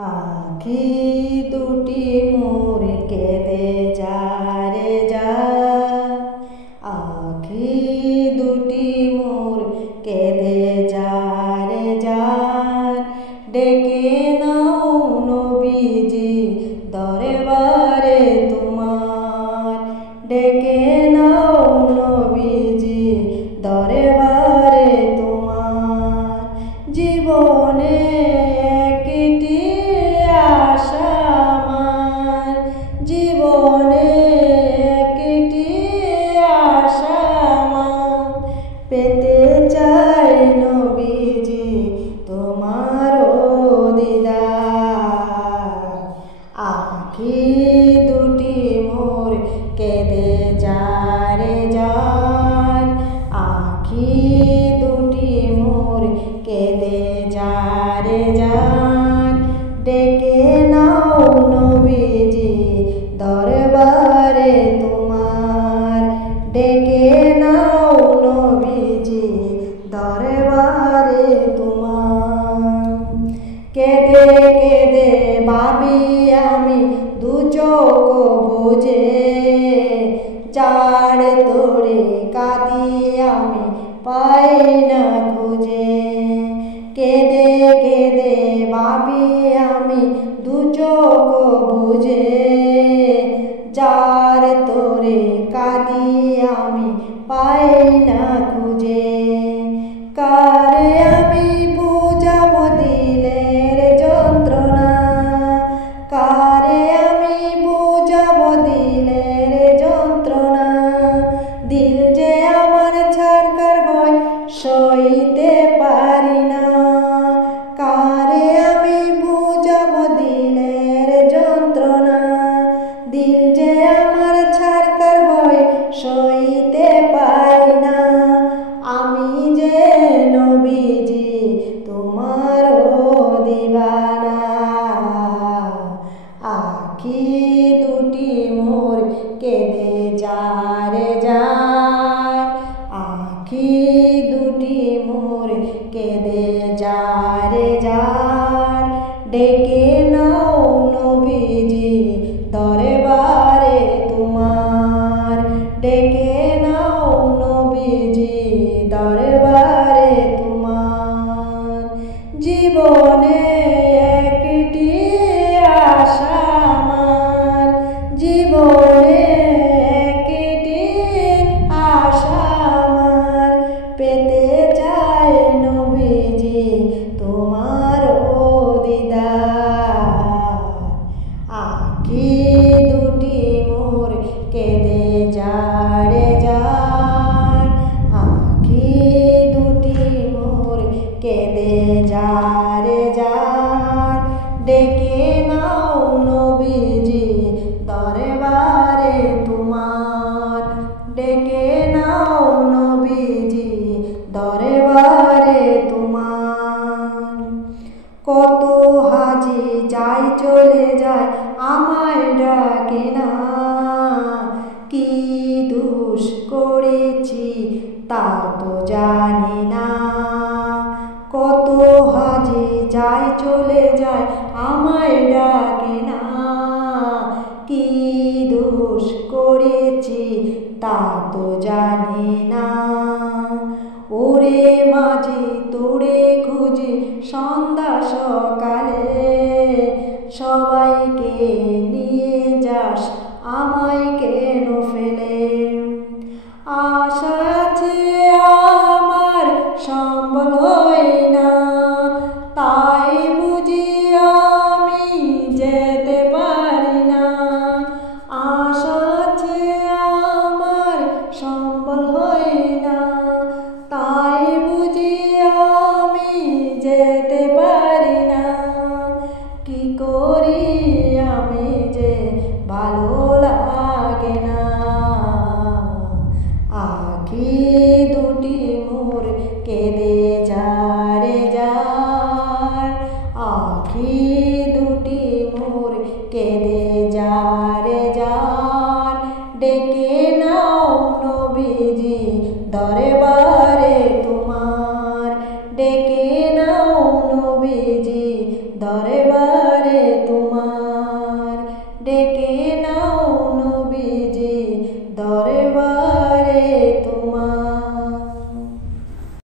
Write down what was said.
আখি দুটি মোর কেঁদে যায় রে যায়, আখি দুটি মোর কেঁদে যায় রে যায়। ডেকে নাও নবীজি দরবারে তোমার, ডেকে নাও নবীজি দরবারে তোমার। জীবনে একটি আশা আমার, জীবনে একটি আশা আমার, পেতে চাই নবীজি তোমার দিদার। আখি দুটি মোর কেঁদে যায় রে যায়, আখি দুটি মোর কেঁদে যায় রে যায়। ডেকে নাও নবীজি দরবারে তোমার, ডেকে নাও নবীজি দরবারে তোমার। কেঁদে কেঁদে ভাবি আমি দু চোখ বুঝে, যার তোরে কাঁদি আমি পাই না খুঁজে। কেঁদে কেঁদে ভাবি আমি দু চোখ বুঝে, যার তোরে কাঁদি আমি পাই না খুঁজে। কারে আমি বুঝাব দিলের যন্ত্রণা, কারে আমি বুঝাব দিলের যন্ত্রণা। দিল যে আমার ছাড়কার ভয় সইতে পারি না, কারে আমি বুঝাব দিলের যন্ত্রণা। দিল যে আমার ছাড়কার ভয় সইতে পারি না। আমি যে নবীজি তোমার দিবানা, আখি দুটি মোর কেঁদে যায় রে যায়, আখি দুটি মোর কেঁদে যায় রে যায়। ডেকে নাও নবীজি দরবারে তোমার, ডেকে নাও নবীজি দরবারে তোমার। জীবনে একটি আশা আমার, জীবনে একটি আশা আমার, পেতে চাই নবীজি তোমার দিদার। আখি দুটি মোর কেঁদে যায় রে যায়, আখি দুটি মোর কেঁদে যায় রে যায়। ডেকে নাও নবীজি দরবারে তোমার, ডেকে নাও নবীজি দরবারে তোমার। কত হাজি যায় চলে যায় আমায় ডাকে না, কি দোষ করেছি তা তো জানি না। কত হাজি যায় চলে যায় আমায় ডাকে না, কি দোষ করেছি তা তো জানি না। ওরে মাঝি তোরে খুঁজি সন্ধ্যা সকালে, সবাইকে নিয়ে যাস আমায় কেন ফেলে। আশা আছে আমার সম্বল হয় না, তাই বুঝি আমি যেতে পারি না। আশা আছে আমার সম্বল হয় না, তাই বুঝি আমি যেতে পারি না। কি করি আমি যে ভালো লাগে না, আখি দুটি মোর কেঁদে যায় রে যায়, আখি দুটি মোর কেঁদে যায় রে যায়। ডেকে নাও নবীজি দরবারে তোমার, ডেকে নাও নবীজি দরবারে ডেকে নাও নবীজি, দরে